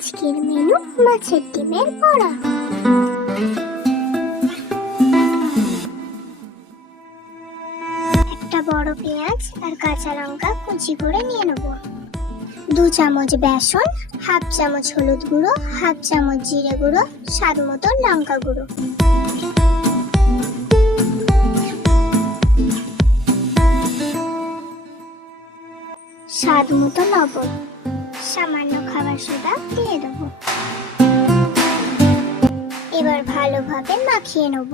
আজকের মেনু মাছের ডিমের বড়া। একটা বড় পেঁয়াজ আর কাঁচা লঙ্কা কুচি করে নিয়ে নেব। 2 চামচ বেসন, হাফ চামচ হলুদ গুঁড়ো, হাফ চামচ জিরে গুঁড়ো, স্বাদ মতো লঙ্কা গুঁড়ো। স্বাদ মতো লবণ, সামান্য খাবার সোডা দিয়ে দেবো। এবার ভালোভাবে মাখিয়ে নেব।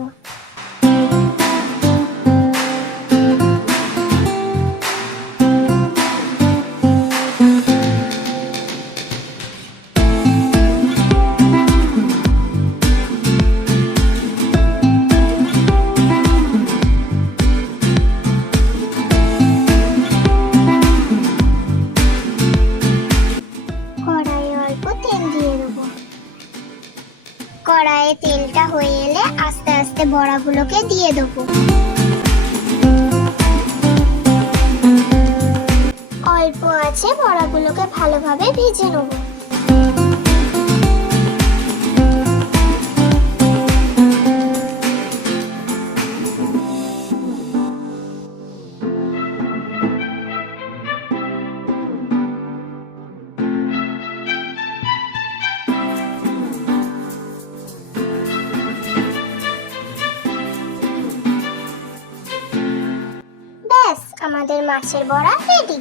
কড়াইয়ে তেলটা হয়ে এলে আস্তে আস্তে বড়াগুলোকে দিয়ে দেবো। অল্প আছে বড়াগুলোকে ভালোভাবে ভেজে নেব। ব্যাস, আমাদের মাছের বড়া রেডি।